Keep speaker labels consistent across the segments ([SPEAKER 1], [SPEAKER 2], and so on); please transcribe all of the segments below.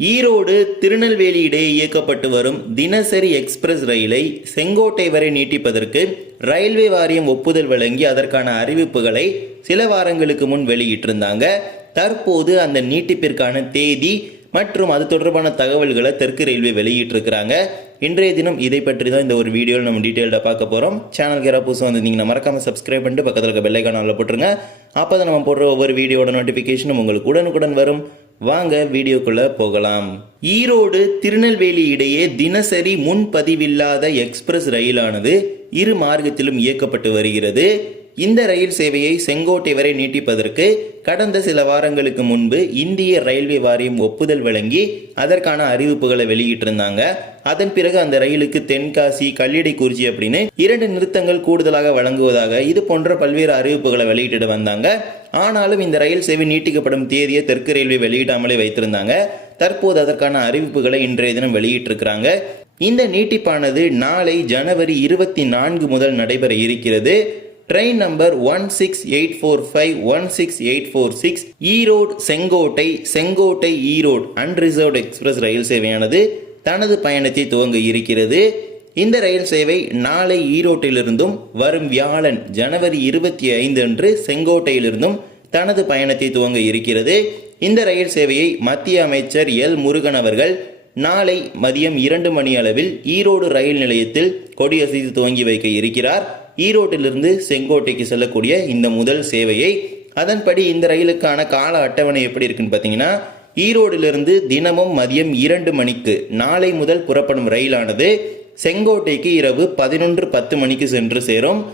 [SPEAKER 1] ஈரோடு திருநெல்வேலி இடையே இயக்கப்பட்டு வரும் தினசரி எக்ஸ்பிரஸ் ரயிலை செங்கோட்டை வரை நீட்டிப்பதற்கு ரயில்வே வாரியம் ஒப்புதல் வழங்கி அதற்கான அறிவிப்புகளை சில வாரங்களுக்கு முன் வெளியிட்டிருந்தாங்க. தற்போது அந்த நீட்டிப்பிற்கான தேதி மற்றும் அது தொடர்பான தகவல்களை தெற்கு ரயில்வே வெளியிட்டிருக்கிறாங்க. இன்றைய தினம் இதை பற்றி தான் இந்த ஒரு வீடியோவில் நம்ம டீட்டெயில்டாக பார்க்க போகிறோம் சேனல் கேரா புதுசாக வந்திருந்தீங்கன்னா மறக்காமல் சப்ஸ்கிரைப் பண்ணிட்டு பக்கத்தில் இருக்க பெல்லைக்கான போட்டுருங்க. அப்போ தான் நம்ம போடுற ஒவ்வொரு வீடியோட நோட்டிஃபிகேஷனும் உங்களுக்கு உடனுக்குடன் வரும். வாங்க வீடியோக்குள்ள போகலாம். ஈரோடு திருநெல்வேலி இடையே தினசரி முன்பதிவில்லாத எக்ஸ்பிரஸ் ரயிலானது இரு மார்க்கத்திலும் இயக்கப்பட்டு வருகிறது. இந்த ரயில் சேவையை செங்கோட்டை வரை நீட்டிப்பதற்கு கடந்த சில வாரங்களுக்கு முன்பு இந்திய ரயில்வே வாரியம் ஒப்புதல் வழங்கி அதற்கான அறிவிப்புகளை வெளியிட்டிருந்தாங்க. அதன் பிறகு அந்த ரயிலுக்கு தென்காசி கல்லிடைக்குறிச்சி அப்படின்னு இரண்டு நிறுத்தங்கள் கூடுதலாக வழங்குவதாக இது போன்ற பல்வேறு அறிவிப்புகளை வெளியிட்டு வந்தாங்க. ஆனாலும் இந்த ரயில் சேவை நீட்டிக்கப்படும் தேதியை தெற்கு ரயில்வே வெளியிடாமலே வைத்திருந்தாங்க. தற்போது அதற்கான அறிவிப்புகளை இன்றைய தினம் வெளியிட்டிருக்கிறாங்க. இந்த நீட்டிப்பானது நாளை ஜனவரி இருபத்தி நான்கு முதல் நடைபெற இருக்கிறது. Train number one six eight four five one six eight four six Erode Sengottai Sengottai Erode unreserved express ரயில் சேவையானது தனது பயணத்தை துவங்க இருக்கிறது. இந்த ரயில் சேவை நாளை ஈரோட்டிலிருந்தும் வரும் வியாழன் ஜனவரி இருபத்தி ஐந்து அன்று செங்கோட்டையிலிருந்தும் தனது பயணத்தை துவங்க இருக்கிறது. இந்த ரயில் சேவையை மத்திய அமைச்சர் எல். முருகன் அவர்கள் நாளை மதியம் இரண்டு மணி அளவில் ஈரோடு ரயில் நிலையத்தில் கொடியசைத்து துவங்கி வைக்க இருக்கிறார். ஈரோட்டிலிருந்து செங்கோட்டைக்கு செல்லக்கூடிய இந்த முதல் சேவையை அதன்படி இந்த ரயிலுக்கான கால அட்டவணை எப்படி இருக்குன்னு பார்த்தீங்கன்னா ஈரோடிலிருந்து தினமும் மதியம் இரண்டு மணிக்கு நாளை முதல் புறப்படும் ரயிலானது செங்கோட்டைக்கு இரவு பதினொன்று பத்து மணிக்கு சென்று சேரும்.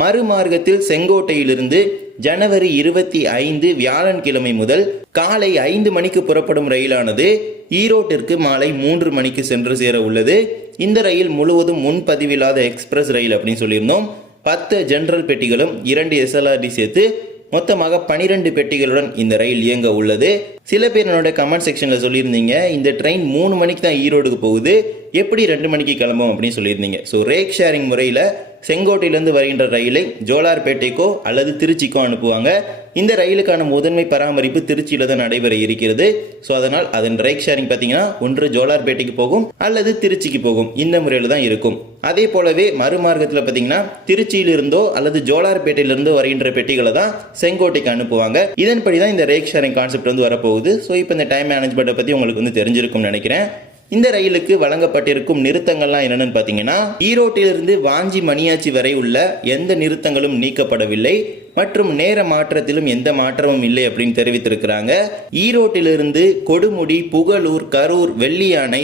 [SPEAKER 1] மறுமார்க்கத்தில் செங்கோட்டையிலிருந்து ஜனவரி இருபத்தி ஐந்து வியாழன்கிழமை முதல் காலை ஐந்து மணிக்கு புறப்படும் ரயிலானது ஈரோட்டிற்கு மாலை மூன்று மணிக்கு சென்று சேர உள்ளது. இந்த ரயில் முழுவதும் முன்பதிவில்லாத எக்ஸ்பிரஸ் ரயில் அப்படின்னு சொல்லியிருந்தோம். பத்து ஜென்ரல் பெட்டிகளும் இரண்டு எஸ்எல்ஆர்டி சேர்த்து மொத்தமாக பனிரெண்டு பெட்டிகளுடன் இந்த ரயில் இயங்க உள்ளது. சில பேர் என்னோட கமெண்ட் செக்ஷனில் சொல்லியிருந்தீங்க இந்த ட்ரெயின் மூணு மணிக்கு தான் ஈரோடுக்கு போகுது எப்படி ரெண்டு மணிக்கு கிளம்பும் அப்படின்னு சொல்லியிருந்தீங்க. ஸோ ரேக் ஷேரிங் முறையில் செங்கோட்டையிலிருந்து வருகின்ற ரயிலை ஜோலார்பேட்டைக்கோ அல்லது திருச்சிக்கோ அனுப்புவாங்க. இந்த ரயிலுக்கான முதன்மை பராமரிப்பு திருச்சியில் தான் நடைபெற இருக்கிறது. ஸோ அதனால் அதன் ரைக் ஷேரிங் பார்த்தீங்கன்னா ஒன்று ஜோலார்பேட்டைக்கு போகும் அல்லது திருச்சிக்கு போகும். இந்த முறையில் தான் இருக்கும். அதே போலவே மறுமார்க்கத்தில் பார்த்தீங்கன்னா திருச்சியிலிருந்தோ அல்லது ஜோலார்பேட்டையிலிருந்தோ வருகின்ற பெட்டிகளை தான் செங்கோட்டைக்கு அனுப்புவாங்க. இதன்படி தான் இந்த ரேக் ஷேரிங் கான்செப்ட் வந்து வரப்போகுது. ஸோ இப்போ இந்த டைம் மேனேஜ்மெண்ட்டை பற்றி உங்களுக்கு வந்து தெரிஞ்சிருக்கும்னு நினைக்கிறேன். இந்த ரயிலுக்கு வழங்கப்பட்டிருக்கும் நிறுத்தங்கள்லாம் என்னென்னு பார்த்தீங்கன்னா ஈரோட்டிலிருந்து வாஞ்சி மணியாச்சி வரை உள்ள எந்த நிறுத்தங்களும் நீக்கப்படவில்லை மற்றும் நேர மாற்றத்திலும் எந்த மாற்றமும் இல்லை அப்படின்னு தெரிவித்திருக்கிறாங்க. ஈரோட்டிலிருந்து கொடுமுடி புகழூர் கரூர் வெள்ளியானை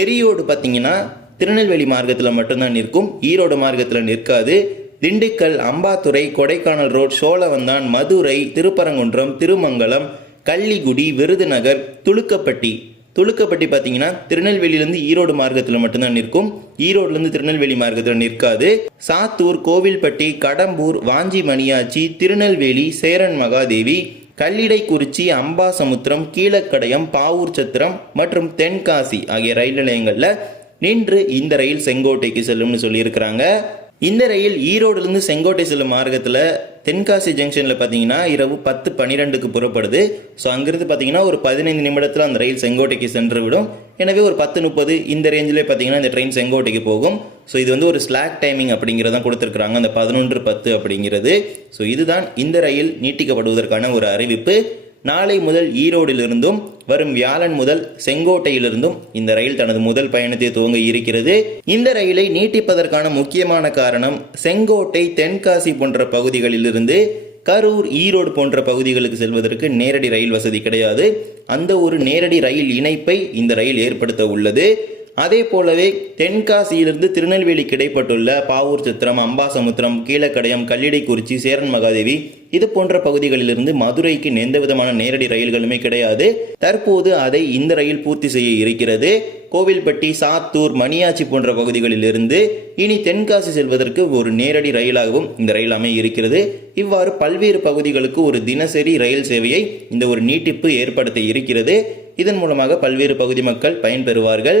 [SPEAKER 1] எரியோடு பார்த்தீங்கன்னா திருநெல்வேலி மார்க்கத்தில் மட்டும்தான் நிற்கும். ஈரோடு மார்க்கத்தில் நிற்காது. திண்டுக்கல் அம்பாத்துறை கொடைக்கானல் ரோட் சோழவந்தான் மதுரை திருப்பரங்குன்றம் திருமங்கலம் கள்ளிகுடி விருதுநகர் துளுக்கப்பட்டி துளுக்கப்பட்டி பார்த்தீங்கன்னா திருநெல்வேலியிலேருந்து ஈரோடு மார்க்கத்தில் மட்டும்தான் நிற்கும். ஈரோடுலேருந்து திருநெல்வேலி மார்க்கத்தில் நிற்காது. சாத்தூர் கோவில்பட்டி கடம்பூர் வாஞ்சி மணியாச்சி திருநெல்வேலி சேரன் மகாதேவி கல்லிடைக்குறிச்சி அம்பாசமுத்திரம் கீழக்கடயம் பாவூர் சத்திரம் மற்றும் தென்காசி ஆகிய ரயில் நிலையங்களில் நின்று இந்த ரயில் செங்கோட்டைக்கு செல்லும்னு சொல்லியிருக்கிறாங்க. இந்த ரயில் ஈரோடுலேருந்து செங்கோட்டை செல்லும் மார்க்கத்தில் தென்காசி ஜங்ஷனில் பார்த்தீங்கன்னா இரவு பத்து பன்னிரெண்டுக்கு புறப்படுது. ஸோ அங்கிருந்து பார்த்தீங்கன்னா ஒரு பதினைந்து நிமிடத்தில் அந்த ரயில் செங்கோட்டைக்கு சென்று விடும் எனவே ஒரு பத்து முப்பது இந்த ரேஞ்சிலே பார்த்தீங்கன்னா இந்த ட்ரெயின் செங்கோட்டைக்கு போகும். ஸோ இது வந்து ஒரு ஸ்லாக் டைமிங் அப்படிங்கிறதான் கொடுத்துருக்குறாங்க. அந்த பதினொன்று பத்து அப்படிங்கிறது. ஸோ இதுதான் இந்த ரயில் நீட்டிக்கப்படுவதற்கான ஒரு அறிவிப்பு. நாளை முதல் ஈரோடிலிருந்தும் வரும் வியாழன் முதல் செங்கோட்டையிலிருந்தும் இந்த ரயில் தனது முதல் பயணத்தை துவங்க இருக்கிறது. இந்த ரயிலை நீட்டிப்பதற்கான முக்கியமான காரணம் செங்கோட்டை தென்காசி போன்ற பகுதிகளிலிருந்து கரூர் ஈரோடு போன்ற பகுதிகளுக்கு செல்வதற்கு நேரடி ரயில் வசதி கிடையாது. அந்த ஒரு நேரடி ரயில் இணைப்பை இந்த ரயில் ஏற்படுத்த உள்ளது. அதே போலவே தென்காசியிலிருந்து திருநெல்வேலி கிடைப்பட்டுள்ள பாவூர் சித்திரம் அம்பாசமுத்திரம் கீழக்கடையம் கல்லிடைக்குறிச்சி சேரன் மகாதேவி இது போன்ற பகுதிகளிலிருந்து மதுரைக்கு எந்த விதமான நேரடி ரயில்களுமே கிடையாது. தற்போது அதை இந்த ரயில் பூர்த்தி செய்ய இருக்கிறது. கோவில்பட்டி சாத்தூர் மணியாச்சி போன்ற பகுதிகளிலிருந்து இனி தென்காசி செல்வதற்கு ஒரு நேரடி ரயிலாகவும் இந்த ரயில் அமைய இருக்கிறது இவ்வாறு பல்வேறு பகுதிகளுக்கு ஒரு தினசரி ரயில் சேவையை இந்த ஒரு நீட்டிப்பு ஏற்படுத்த இருக்கிறது. இதன் மூலமாக பல்வேறு பகுதி மக்கள் பயன்பெறுவார்கள்.